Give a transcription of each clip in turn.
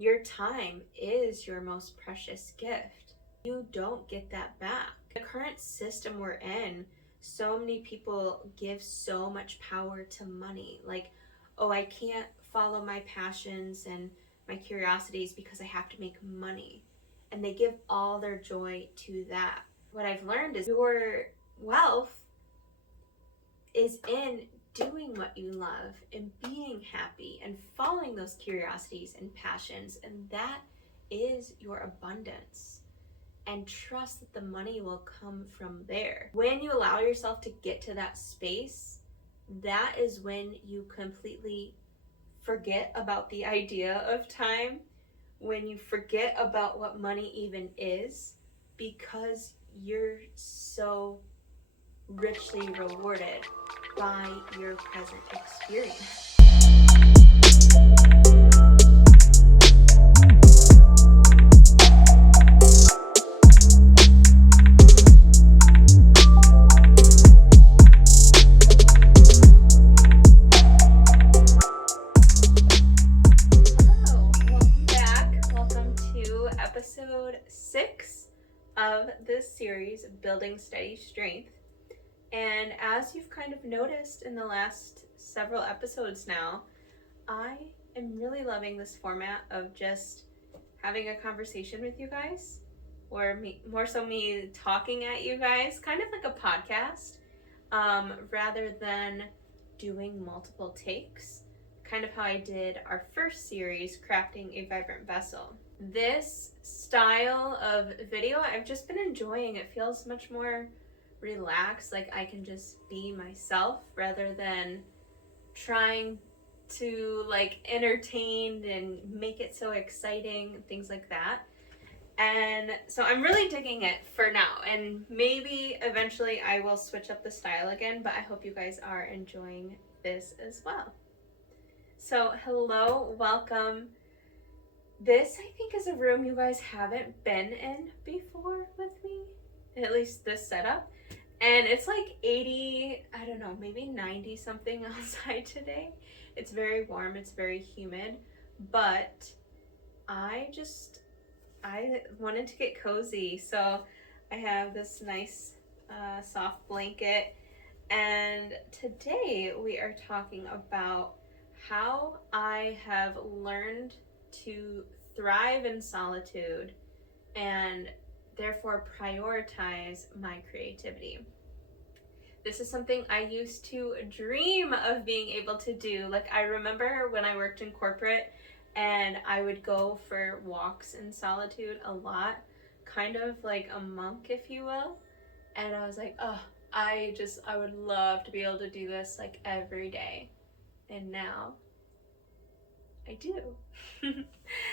Your time is your most precious gift. You don't get that back. The current system we're in, so many people give so much power to money. Like, oh, I can't follow my passions and my curiosities because I have to make money. And they give all their joy to that. What I've learned is your wealth is in doing what you love and being happy and following those curiosities and passions, and that is your abundance. And trust that the money will come from there. When you allow yourself to get to that space, that is when you completely forget about the idea of time, when you forget about what money even is, because you're so richly rewarded by your present experience. Hello, welcome back. Welcome to episode 6 of this series, Building Steady Strength. And as you've kind of noticed in the last several episodes now, I am really loving this format of just having a conversation with you guys, or more so me talking at you guys, kind of like a podcast, rather than doing multiple takes, kind of how I did our first series, Crafting a Vibrant Vessel. This style of video, I've just been enjoying. It feels much more relaxed, like I can just be myself rather than trying to like entertain and make it so exciting, things like that. And so I'm really digging it for now, and maybe eventually I will switch up the style again, but I hope you guys are enjoying this as well. So hello, welcome. This, I think, is a room you guys haven't been in before with me, at least this setup. And it's like 80, I don't know, maybe 90 something outside today. It's very warm, it's very humid, but I wanted to get cozy. So I have this nice soft blanket, and today we are talking about how I have learned to thrive in solitude and therefore prioritize my creativity. This is something I used to dream of being able to do. Like, I remember when I worked in corporate and I would go for walks in solitude a lot, kind of like a monk, if you will. And I was like, oh, I would love to be able to do this like every day. And now I do.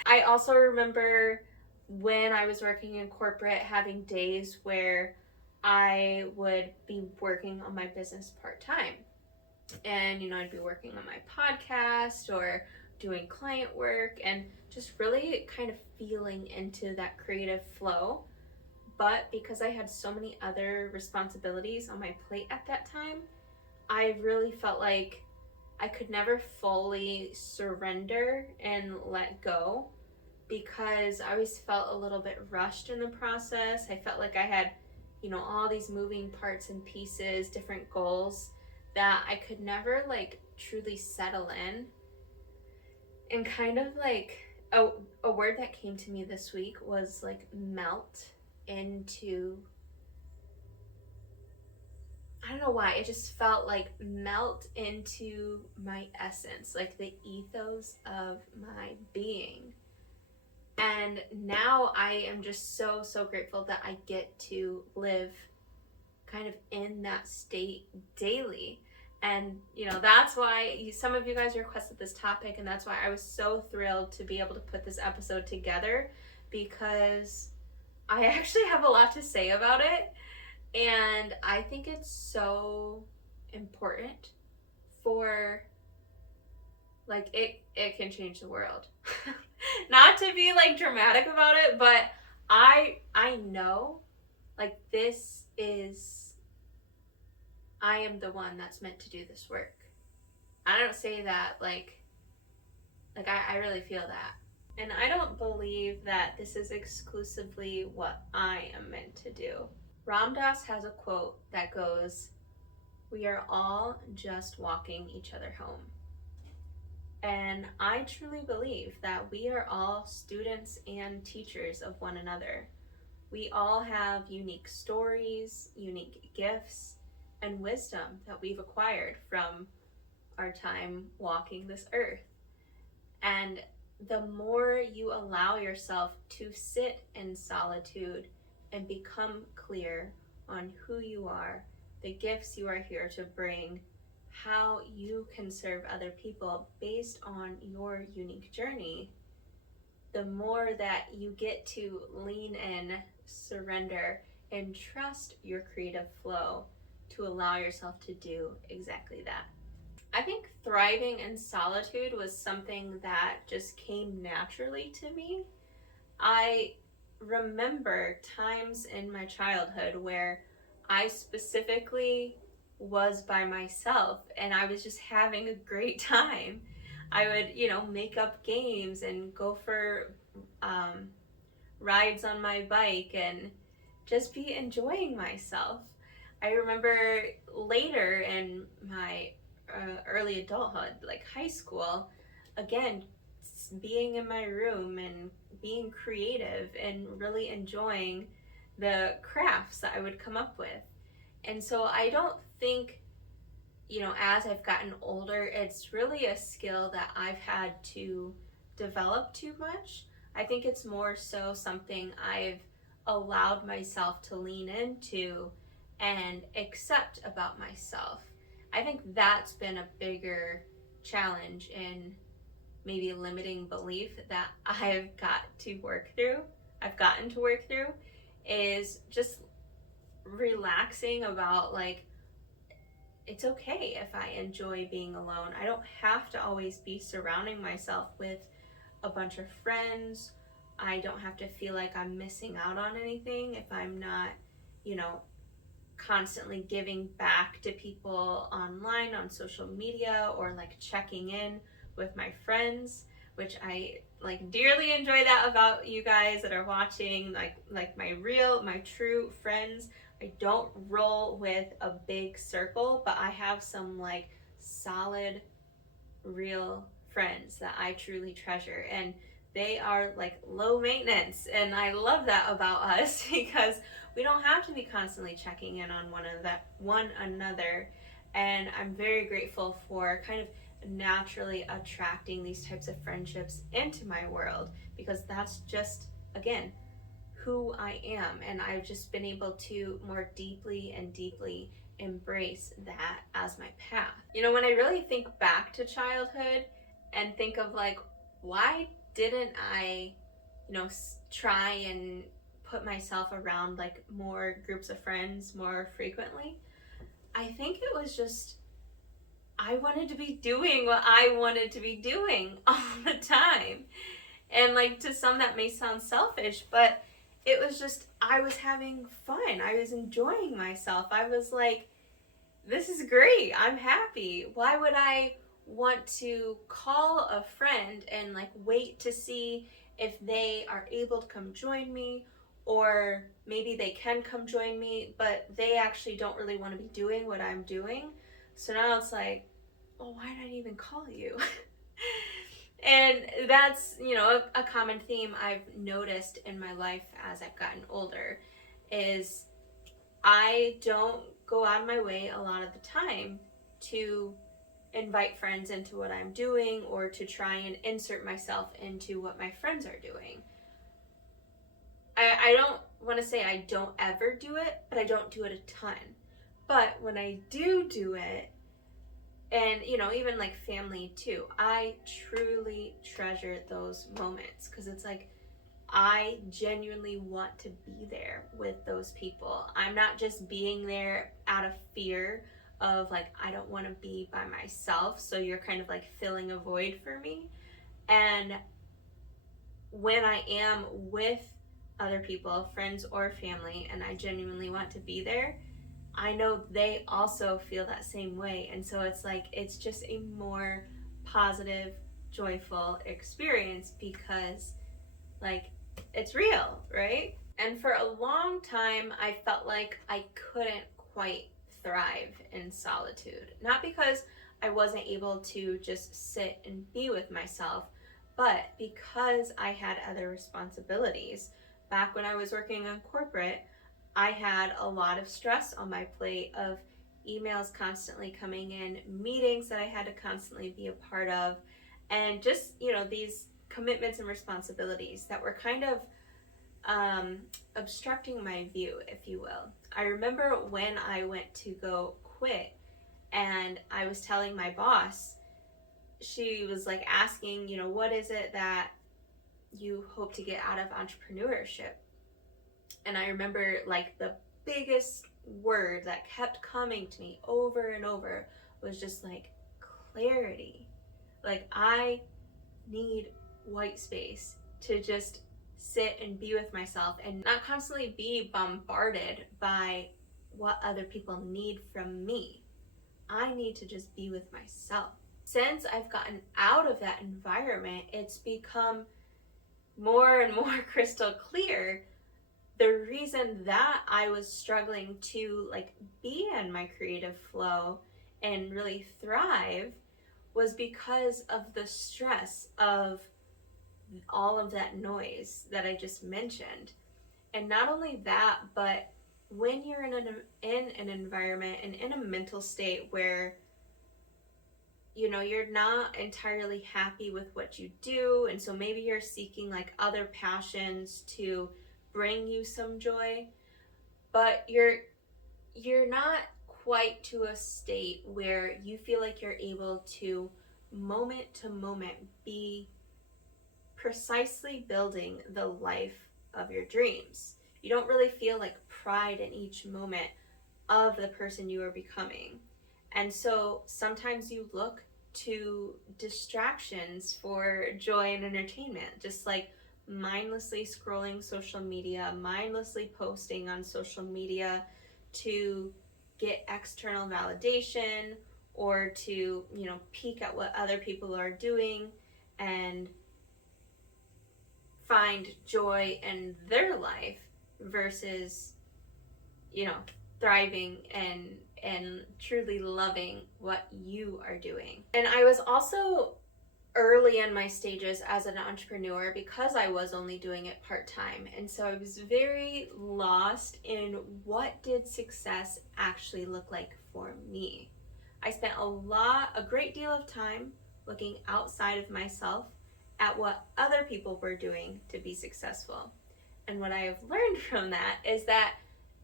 I also remember when I was working in corporate having days where I would be working on my business part-time. And, I'd be working on my podcast or doing client work and just really kind of feeling into that creative flow. But because I had so many other responsibilities on my plate at that time, I really felt like I could never fully surrender and let go, because I always felt a little bit rushed in the process. I felt like I had, all these moving parts and pieces, different goals that I could never like truly settle in. And kind of like a word that came to me this week was like melt into, I don't know why, it just felt like melt into my essence, like the ethos of my being. And now I am just so grateful that I get to live kind of in that state daily. And, that's why some of you guys requested this topic, and that's why I was so thrilled to be able to put this episode together, because I actually have a lot to say about it. And I think it's so important for, like, it can change the world. Not to be like dramatic about it, but I know, like, I am the one that's meant to do this work. I don't say that like I really feel that. And I don't believe that this is exclusively what I am meant to do. Ram Dass has a quote that goes, "We are all just walking each other home." And I truly believe that we are all students and teachers of one another. We all have unique stories, unique gifts, and wisdom that we've acquired from our time walking this earth. And the more you allow yourself to sit in solitude and become clear on who you are, the gifts you are here to bring, how you can serve other people based on your unique journey, the more that you get to lean in, surrender, and trust your creative flow to allow yourself to do exactly that. I think thriving in solitude was something that just came naturally to me. I remember times in my childhood where I specifically was by myself and I was just having a great time. I would, make up games and go for um, rides on my bike and just be enjoying myself. I remember later in my early adulthood, like high school, again, being in my room and being creative and really enjoying the crafts that I would come up with. And so I don't think, as I've gotten older, it's really a skill that I've had to develop too much. I think it's more so something I've allowed myself to lean into and accept about myself. I think that's been a bigger challenge in maybe limiting belief that I've gotten to work through, is just relaxing about, like, it's okay if I enjoy being alone. I don't have to always be surrounding myself with a bunch of friends. I don't have to feel like I'm missing out on anything if I'm not, constantly giving back to people online on social media, or like checking in with my friends, which I like dearly enjoy that about you guys that are watching, like my true friends. I don't roll with a big circle, but I have some like solid real friends that I truly treasure, and they are like low maintenance, and I love that about us because we don't have to be constantly checking in on one another. And I'm very grateful for kind of naturally attracting these types of friendships into my world, because that's just, again, who I am, and I've just been able to more deeply and deeply embrace that as my path. When I really think back to childhood and think of like, why didn't I, try and put myself around like more groups of friends more frequently, I think it was just I wanted to be doing what I wanted to be doing all the time. And like, to some that may sound selfish, but it was just, I was having fun. I was enjoying myself. I was like, this is great. I'm happy. Why would I want to call a friend and like wait to see if they are able to come join me, or maybe they can come join me, but they actually don't really want to be doing what I'm doing. So now it's like, well, why did I even call you? And that's, a common theme I've noticed in my life as I've gotten older, is I don't go out of my way a lot of the time to invite friends into what I'm doing, or to try and insert myself into what my friends are doing. I don't want to say I don't ever do it, but I don't do it a ton. But when I do it, and even like family too, I truly treasure those moments, because it's like I genuinely want to be there with those people. I'm not just being there out of fear of like, I don't want to be by myself, so you're kind of like filling a void for me. And when I am with other people, friends or family, and I genuinely want to be there, I know they also feel that same way. And so it's like, it's just a more positive, joyful experience because like it's real, right? And for a long time, I felt like I couldn't quite thrive in solitude. Not because I wasn't able to just sit and be with myself, but because I had other responsibilities. Back when I was working in corporate, I had a lot of stress on my plate of emails constantly coming in, meetings that I had to constantly be a part of, and just, these commitments and responsibilities that were kind of obstructing my view, if you will. I remember when I went to go quit and I was telling my boss, she was like asking, what is it that you hope to get out of entrepreneurship? And I remember like the biggest word that kept coming to me over and over was just like clarity. Like I need white space to just sit and be with myself and not constantly be bombarded by what other people need from me. I need to just be with myself. Since I've gotten out of that environment, it's become more and more crystal clear the reason that I was struggling to like be in my creative flow and really thrive was because of the stress of all of that noise that I just mentioned. And not only that, but when you're in an environment and in a mental state where you're not entirely happy with what you do, and so maybe you're seeking like other passions to bring you some joy, but you're not quite to a state where you feel like you're able to moment to moment be precisely building the life of your dreams. You don't really feel like pride in each moment of the person you are becoming. And so sometimes you look to distractions for joy and entertainment, just like mindlessly scrolling social media, mindlessly posting on social media to get external validation or to, peek at what other people are doing and find joy in their life versus, thriving and truly loving what you are doing. And I was also early in my stages as an entrepreneur because I was only doing it part-time. And so I was very lost in what did success actually look like for me. I spent a great deal of time looking outside of myself at what other people were doing to be successful. And what I have learned from that is that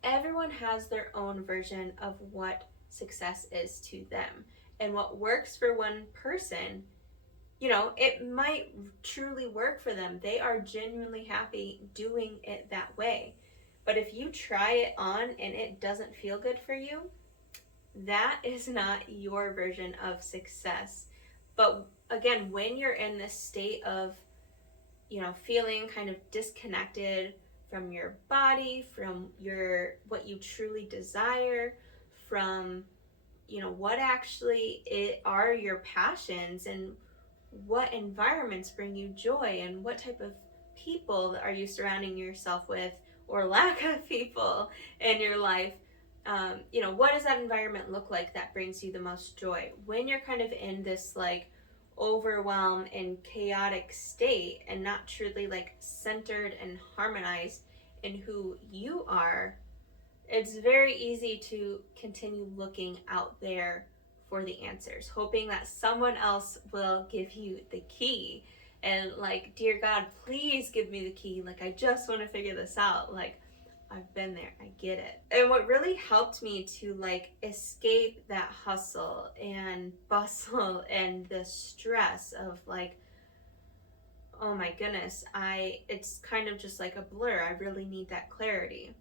everyone has their own version of what success is to them. And what works for one person, it might truly work for them. They are genuinely happy doing it that way. But if you try it on and it doesn't feel good for you, that is not your version of success. But again, when you're in this state of, feeling kind of disconnected from your body, from what you truly desire, from, what actually are your passions and what environments bring you joy and what type of people are you surrounding yourself with or lack of people in your life. What does that environment look like that brings you the most joy? When you're kind of in this like overwhelmed and chaotic state and not truly like centered and harmonized in who you are, it's very easy to continue looking out there for the answers, hoping that someone else will give you the key. And like, dear God, please give me the key. Like, I just want to figure this out. Like, I've been there, I get it. And what really helped me to like escape that hustle and bustle and the stress of like, oh my goodness, it's kind of just like a blur. I really need that clarity.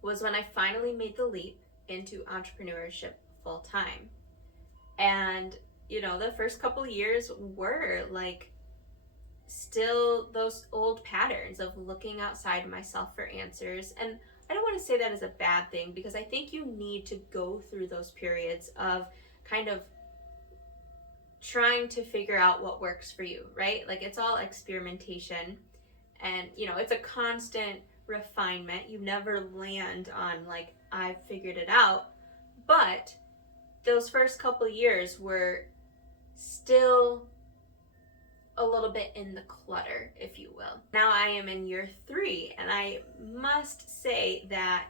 Was when I finally made the leap into entrepreneurship full time. And, the first couple years were like still those old patterns of looking outside of myself for answers. And I don't want to say that as a bad thing, because I think you need to go through those periods of kind of trying to figure out what works for you, right? Like it's all experimentation, and it's a constant refinement. You never land on like, I've figured it out. But those first couple years were still a little bit in the clutter, if you will. Now I am in year 3, and I must say that,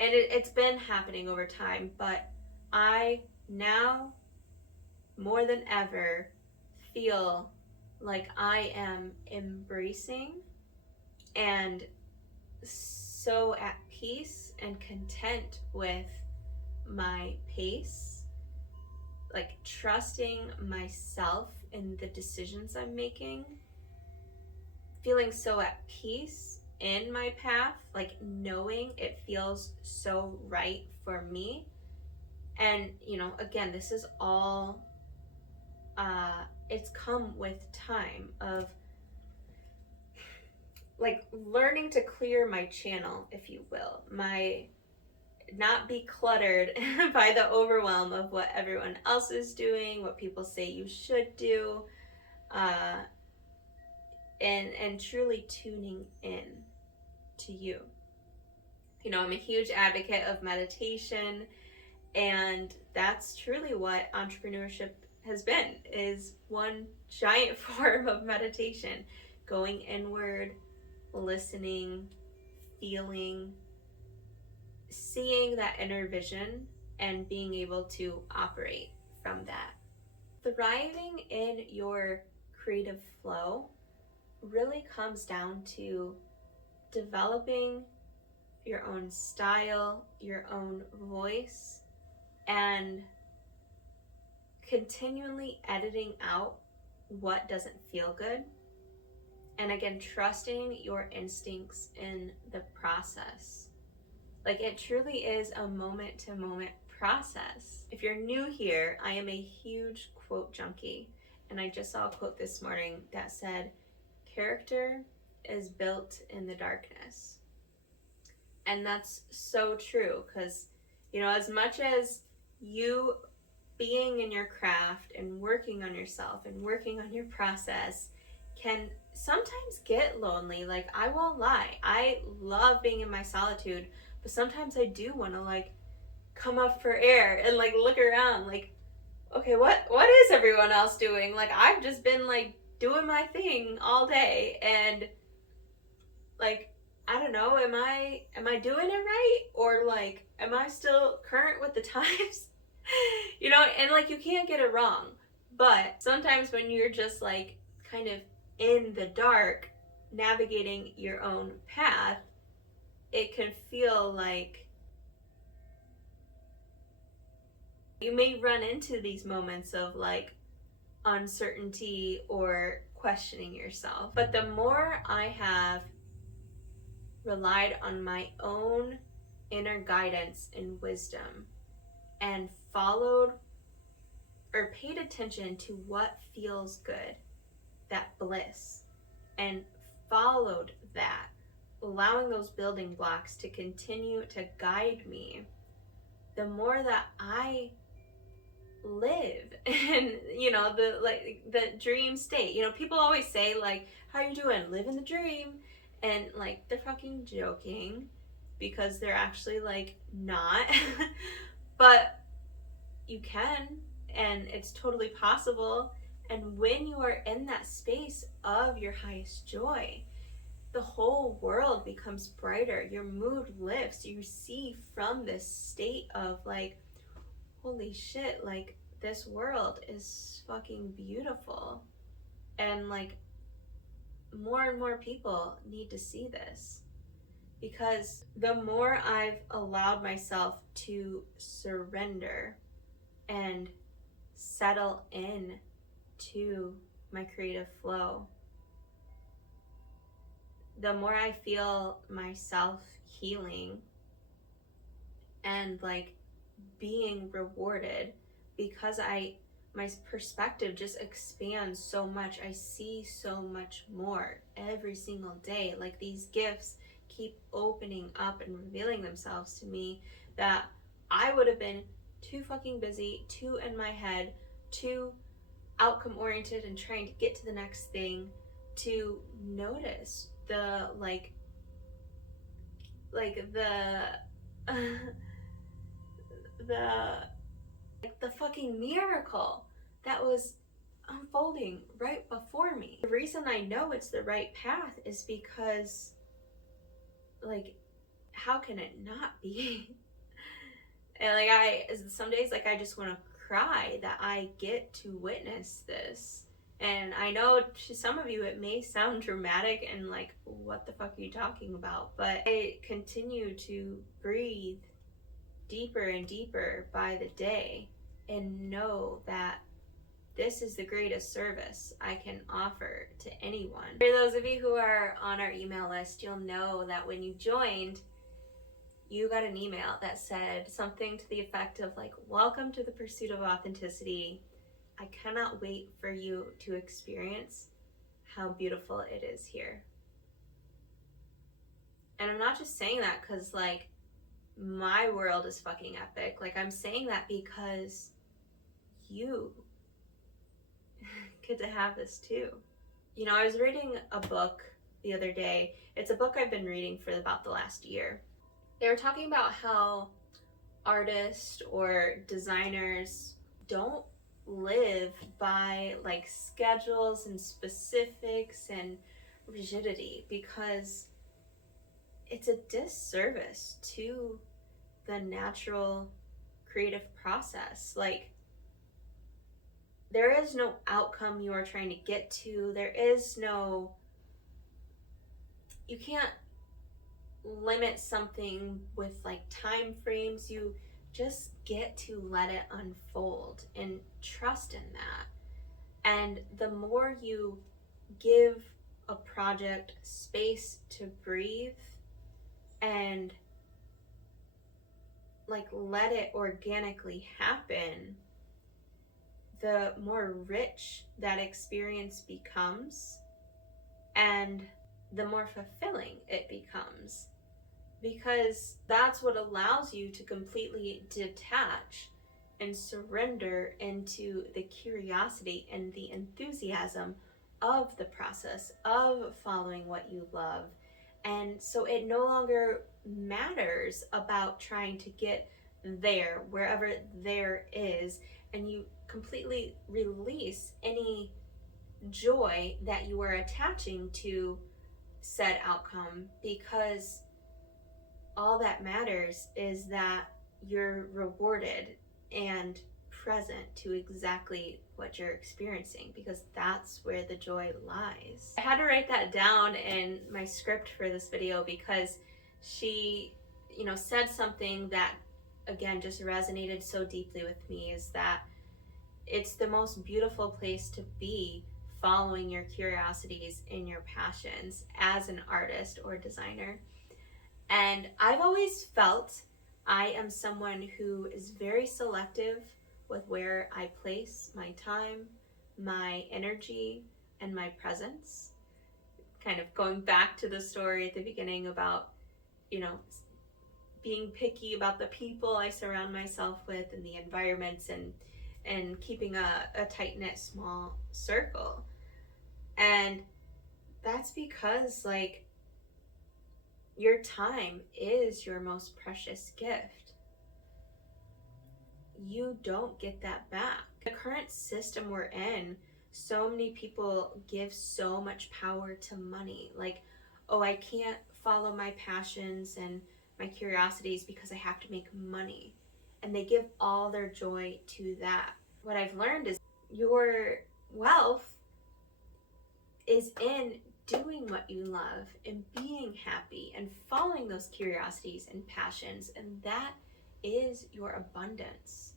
and it's been happening over time, but I now more than ever feel like I am embracing and so at peace and content with my pace, like trusting myself in the decisions I'm making, feeling so at peace in my path, like knowing it feels so right for me. And again, this is all it's come with time of like learning to clear my channel, if you will, my not be cluttered by the overwhelm of what everyone else is doing, what people say you should do, and truly tuning in to you. I'm a huge advocate of meditation, and that's truly what entrepreneurship has been, is one giant form of meditation, going inward, listening, feeling, seeing that inner vision, and being able to operate from that. Thriving in your creative flow really comes down to developing your own style, your own voice, and continually editing out what doesn't feel good. And again, trusting your instincts in the process. Like it truly is a moment to moment process. If you're new here, I am a huge quote junkie. And I just saw a quote this morning that said, "Character is built in the darkness." And that's so true, because, as much as you being in your craft and working on yourself and working on your process can sometimes get lonely. Like, I won't lie, I love being in my solitude, but sometimes I do want to like come up for air and like look around, like, okay, what is everyone else doing? Like, I've just been like doing my thing all day, and like, I don't know, am I doing it right? Or like, am I still current with the times? And like, you can't get it wrong, but sometimes when you're just like kind of in the dark navigating your own path, it can feel like you may run into these moments of like uncertainty or questioning yourself. But the more I have relied on my own inner guidance and wisdom and followed or paid attention to what feels good, that bliss, and followed that, allowing those building blocks to continue to guide me, the more that I live in the dream state. People always say like, how you doing, living the dream, and like they're fucking joking, because they're actually like not. But you can, and it's totally possible. And when you are in that space of your highest joy, the whole world becomes brighter, your mood lifts, you see from this state of like, holy shit, like this world is fucking beautiful. And like, more and more people need to see this, because the more I've allowed myself to surrender and settle in to my creative flow, the more I feel myself healing and like being rewarded, because my perspective just expands so much. I see so much more every single day. Like, these gifts keep opening up and revealing themselves to me that I would have been too fucking busy, too in my head, too outcome oriented and trying to get to the next thing, to notice the the fucking miracle that was unfolding right before me. The reason I know it's the right path is because, like, how can it not be? And some days I just want to cry that I get to witness this. And I know to some of you it may sound dramatic and like, what the fuck are you talking about? But I continue to breathe deeper and deeper by the day and know that this is the greatest service I can offer to anyone. For those of you who are on our email list, you'll know that when you joined, you got an email that said something to the effect of like, welcome to the pursuit of authenticity. I cannot wait for you to experience how beautiful it is here. And I'm not just saying that because like my world is fucking epic. Like, I'm saying that because you get to have this too. You know, I was reading a book the other day. It's a book I've been reading for about the last year. They were talking about how artists or designers don't live by like schedules and specifics and rigidity, because it's a disservice to the natural creative process. Like, there is no outcome you are trying to get to. There is no, you can't limit something with like time frames. You just get to let it unfold and trust in that. And the more you give a project space to breathe and like let it organically happen, the more rich that experience becomes and the more fulfilling it becomes, because that's what allows you to completely detach and surrender into the curiosity and the enthusiasm of the process of following what you love. And so it no longer matters about trying to get there, wherever there is, and you completely release any joy that you are attaching to said outcome, because all that matters is that you're rewarded and present to exactly what you're experiencing, because that's where the joy lies. I had to write that down in my script for this video because she, you know, said something that again just resonated so deeply with me, is that it's the most beautiful place to be, following your curiosities and your passions as an artist or designer. And I've always felt I am someone who is very selective with where I place my time, my energy, and my presence. Kind of going back to the story at the beginning about, you know, being picky about the people I surround myself with and the environments, and keeping a tight-knit small circle. And that's because like your time is your most precious gift. You don't get that back. The current system we're in, so many people give so much power to money. Like, oh, I can't follow my passions and my curiosities because I have to make money. And they give all their joy to that. What I've learned is your wealth is in doing what you love and being happy and following those curiosities and passions, and that is your abundance.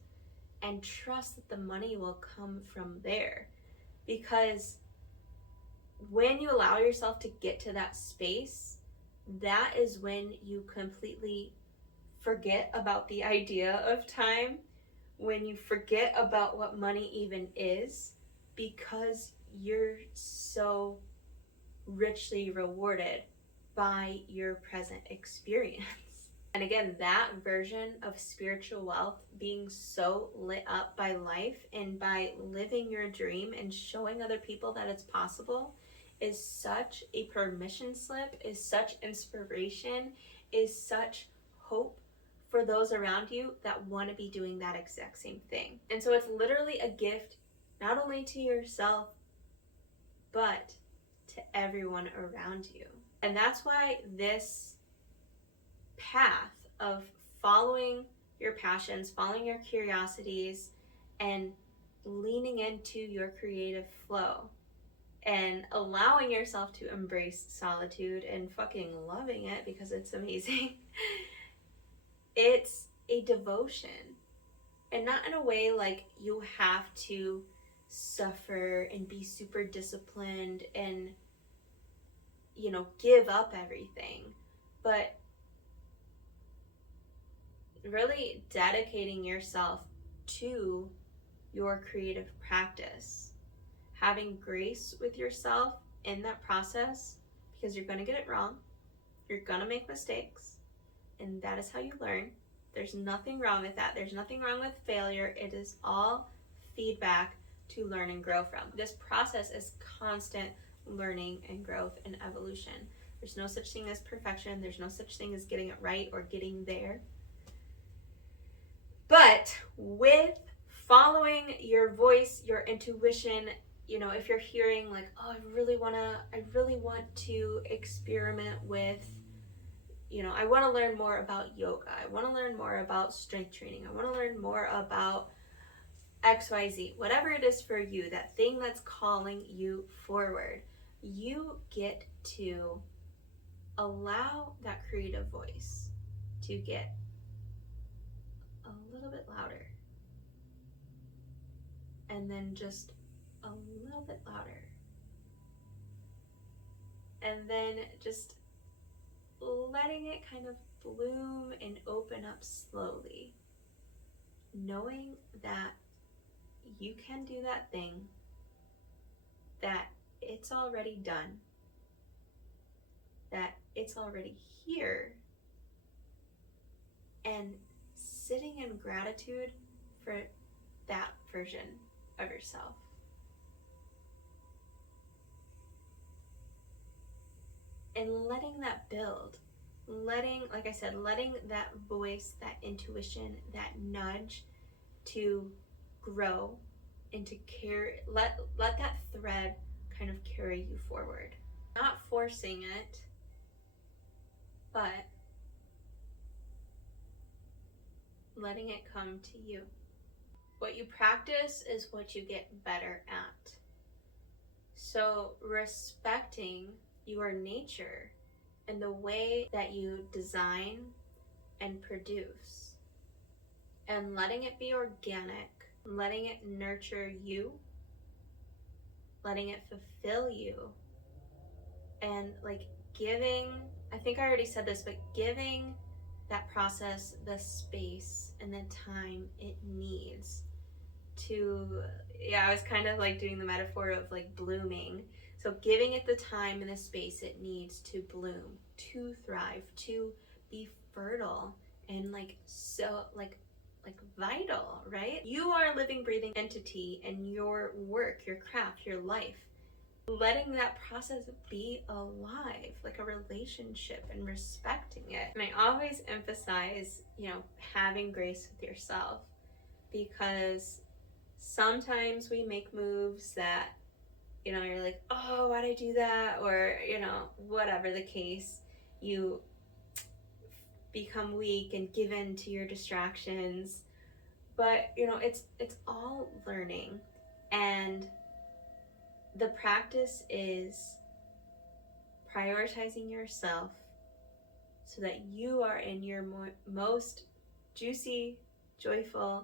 And trust that the money will come from there, because when you allow yourself to get to that space, that is when you completely forget about the idea of time, when you forget about what money even is, because you're so richly rewarded by your present experience. And again, that version of spiritual wealth, being so lit up by life and by living your dream and showing other people that it's possible, is such a permission slip, is such inspiration, is such hope for those around you that want to be doing that exact same thing. And so it's literally a gift not only to yourself, but to everyone around you. And that's why this path of following your passions, following your curiosities, and leaning into your creative flow and allowing yourself to embrace solitude and fucking loving it because it's amazing. It's a devotion, and not in a way like you have to suffer and be super disciplined and, you know, give up everything, but really dedicating yourself to your creative practice, having grace with yourself in that process, because you're going to get it wrong, you're going to make mistakes, and that is how you learn. There's nothing wrong with that. There's nothing wrong with failure. It is all feedback to learn and grow from. This process is constant learning and growth and evolution. There's no such thing as perfection. There's no such thing as getting it right or getting there. But with following your voice, your intuition, you know, if you're hearing like, oh, I really want to experiment with, you know, I want to learn more about yoga. I want to learn more about strength training. I want to learn more about XYZ, whatever it is for you, that thing that's calling you forward, you get to allow that creative voice to get a little bit louder, and then just a little bit louder, and then just letting it kind of bloom and open up slowly, knowing that you can do that thing, that it's already done, that it's already here, and sitting in gratitude for that version of yourself. And letting that build, letting that voice, that intuition, that nudge to grow and to carry, let that thread kind of carry you forward. Not forcing it, but letting it come to you. What you practice is what you get better at. So respecting your nature and the way that you design and produce, and letting it be organic, letting it nurture you, letting it fulfill you, and like giving, I think I already said this, but giving that process the space and the time it needs to, I was kind of like doing the metaphor of like blooming. So giving it the time and the space it needs to bloom, to thrive, to be fertile and like so like vital, right? You are a living, breathing entity, and your work, your craft, your life, letting that process be alive, like a relationship, and respecting it. And I always emphasize, you know, having grace with yourself, because sometimes we make moves that, you know, you're like, oh, why'd I do that? Or, you know, whatever the case, you become weak and give in to your distractions. But, you know, it's all learning. And the practice is prioritizing yourself so that you are in your most juicy, joyful,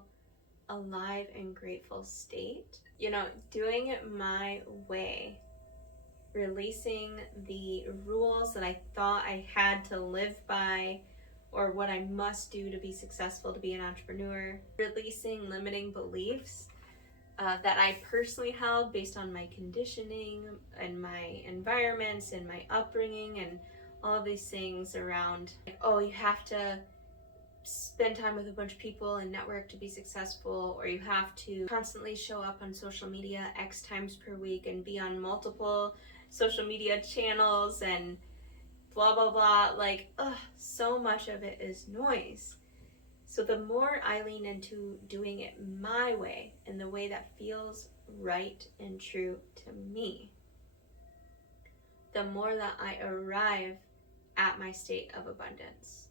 alive, and grateful state. You know, doing it my way, releasing the rules that I thought I had to live by, or what I must do to be successful, to be an entrepreneur, releasing limiting beliefs that I personally held based on my conditioning and my environments and my upbringing and all of these things around, like, oh, you have to spend time with a bunch of people and network to be successful, or you have to constantly show up on social media X times per week and be on multiple social media channels and blah blah blah. Like, so much of it is noise. So the more I lean into doing it my way, in the way that feels right and true to me, the more that I arrive at my state of abundance.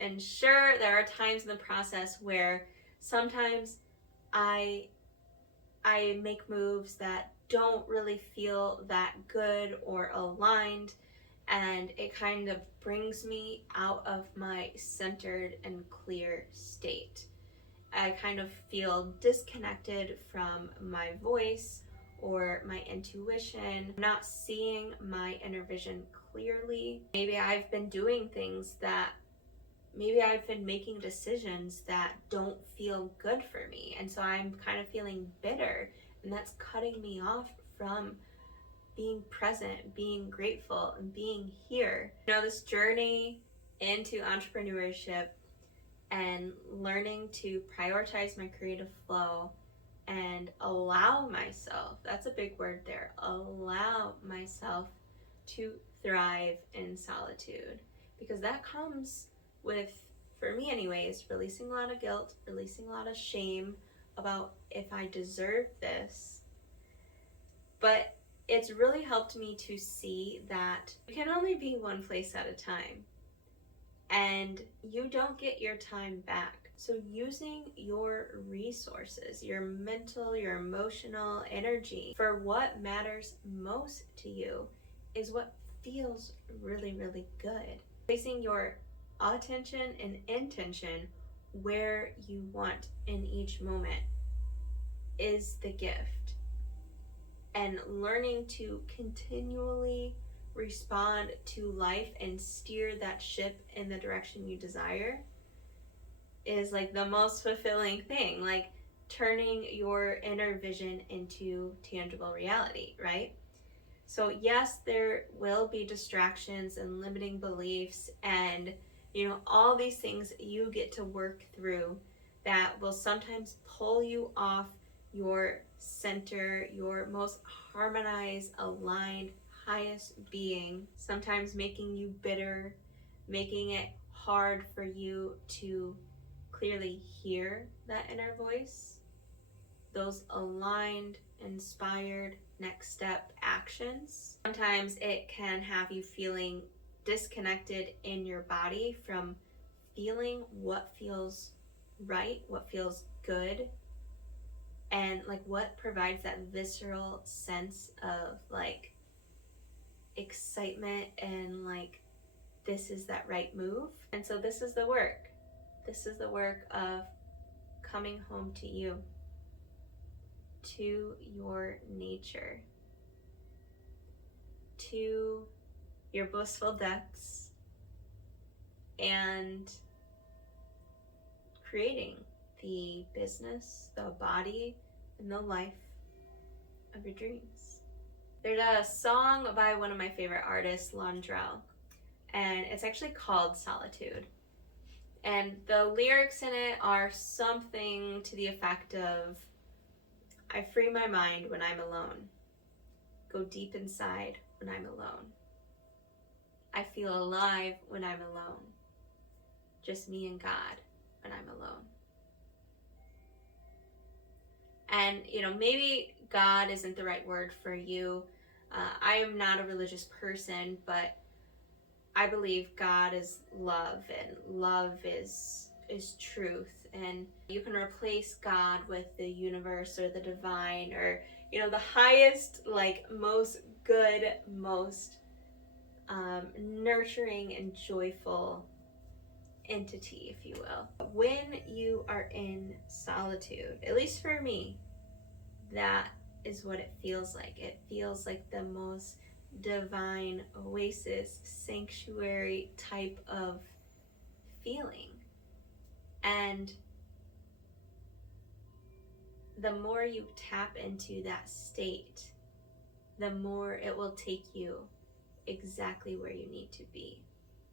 And sure, there are times in the process where sometimes I make moves that don't really feel that good or aligned, and it kind of brings me out of my centered and clear state. I kind of feel disconnected from my voice or my intuition, not seeing my inner vision clearly. Maybe I've been doing things that maybe I've been making decisions that don't feel good for me. And so I'm kind of feeling bitter, and that's cutting me off from being present, being grateful, and being here. You know, this journey into entrepreneurship and learning to prioritize my creative flow and allow myself, that's a big word there, allow myself to thrive in solitude. Because that comes with, for me anyways, releasing a lot of guilt, releasing a lot of shame about if I deserve this. But it's really helped me to see that you can only be one place at a time, and you don't get your time back. So using your resources, your mental, your emotional energy for what matters most to you is what feels really, really good. Placing your attention and intention where you want in each moment is the gift. And learning to continually respond to life and steer that ship in the direction you desire is like the most fulfilling thing. Like turning your inner vision into tangible reality, right? So yes, there will be distractions and limiting beliefs and, you know, all these things you get to work through that will sometimes pull you off your center, your most harmonized, aligned, highest being, sometimes making you bitter, making it hard for you to clearly hear that inner voice, those aligned, inspired next step actions. Sometimes it can have you feeling disconnected in your body from feeling what feels right, what feels good, and like what provides that visceral sense of like excitement and like this is that right move. And so this is the work. This is the work of coming home to you, to your nature, to your blissful depths, and creating the business, the body, and the life of your dreams. There's a song by one of my favorite artists, Londrell, and it's actually called Solitude. And the lyrics in it are something to the effect of, I free my mind when I'm alone, go deep inside when I'm alone. I feel alive when I'm alone, just me and God when I'm alone. And, you know, maybe God isn't the right word for you. I am not a religious person, but I believe God is love, and love is truth. And you can replace God with the universe or the divine, or, you know, the highest, like, most good, most nurturing and joyful entity, if you will. When you are in solitude, at least for me, that is what it feels like. It feels like the most divine oasis, sanctuary type of feeling. And the more you tap into that state, the more it will take you exactly where you need to be.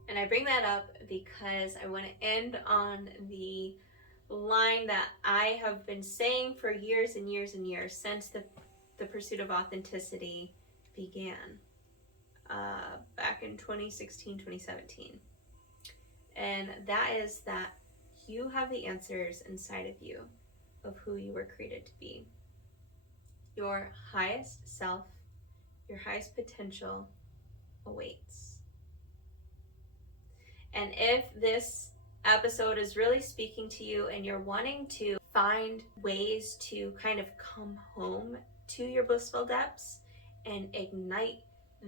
And I bring that up because I want to end on the line that I have been saying for years and years and years since the pursuit of authenticity began back in 2016, 2017. And that is that you have the answers inside of you of who you were created to be. Your highest self, your highest potential awaits. And if this episode is really speaking to you and you're wanting to find ways to kind of come home to your blissful depths and ignite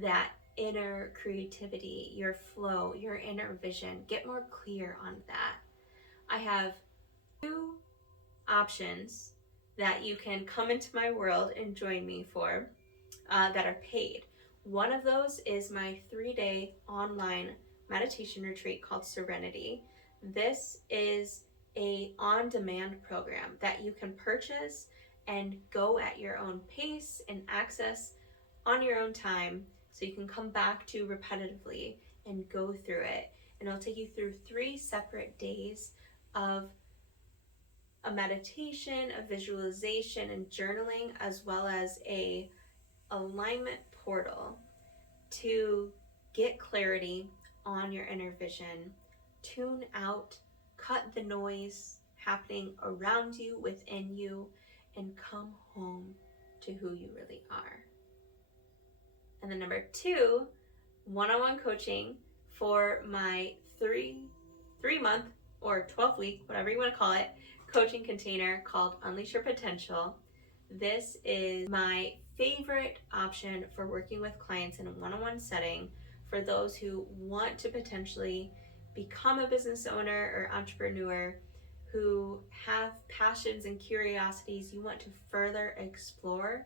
that inner creativity, your flow, your inner vision, get more clear on that, I have 2 options that you can come into my world and join me for that are paid. One of those is my 3-day online meditation retreat called SERENITY. This is a on-demand program that you can purchase and go at your own pace and access on your own time, so you can come back to repetitively and go through it. And it'll take you through 3 separate days of a meditation, a visualization, and journaling, as well as a alignment portal to get clarity on your inner vision, tune out, cut the noise happening around you, within you, and come home to who you really are. And then number 2, one-on-one coaching for my 3-month or 12-week, whatever you want to call it, coaching container called Unleash Your Potential. This is my favorite option for working with clients in a one-on-one setting for those who want to potentially become a business owner or entrepreneur, who have passions and curiosities you want to further explore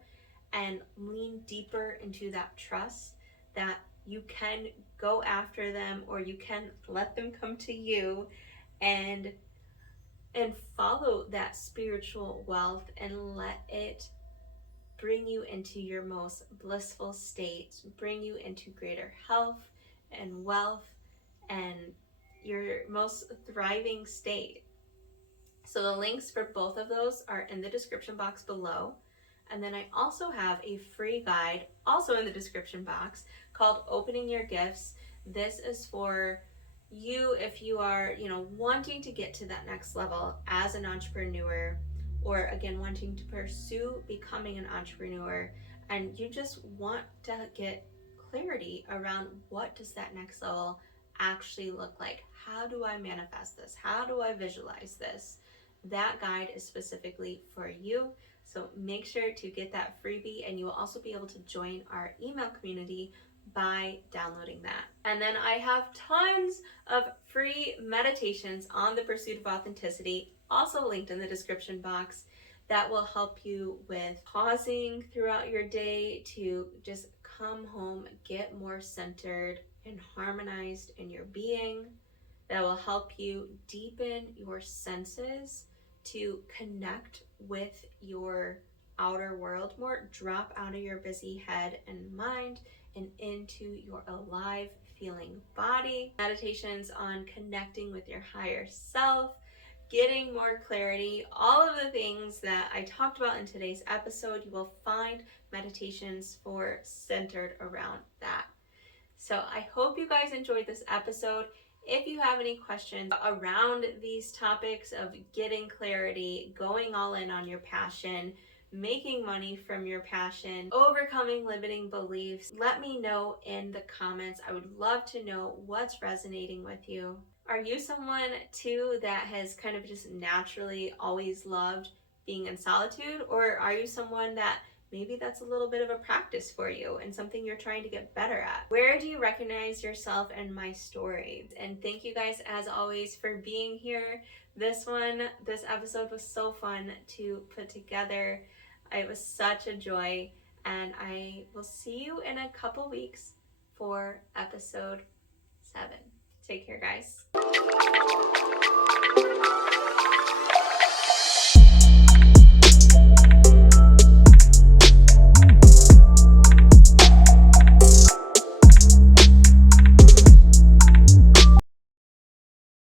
and lean deeper into that trust that you can go after them, or you can let them come to you, and follow that spiritual wealth and let it bring you into your most blissful state, bring you into greater health and wealth and your most thriving state. So the links for both of those are in the description box below. And then I also have a free guide also in the description box called Opening Your Gifts. This is for you if you are, wanting to get to that next level as an entrepreneur, or again, wanting to pursue becoming an entrepreneur, and you just want to get clarity around what does that next level actually look like? How do I manifest this? How do I visualize this? That guide is specifically for you. So make sure to get that freebie, and you will also be able to join our email community by downloading that. And then I have tons of free meditations on the pursuit of authenticity, also linked in the description box, that will help you with pausing throughout your day to just come home, get more centered and harmonized in your being. That will help you deepen your senses to connect with your outer world more, drop out of your busy head and mind and into your alive feeling body. Meditations on connecting with your higher self, getting more clarity, all of the things that I talked about in today's episode, you will find meditations for centered around that. So I hope you guys enjoyed this episode. If you have any questions around these topics of getting clarity, going all in on your passion, making money from your passion, overcoming limiting beliefs, let me know in the comments. I would love to know what's resonating with you. Are you someone too that has kind of just naturally always loved being in solitude? Or are you someone that maybe that's a little bit of a practice for you and something you're trying to get better at? Where do you recognize yourself in my story? And thank you guys as always for being here. This episode was so fun to put together. It was such a joy, and I will see you in a couple weeks for episode 7. Take care, guys.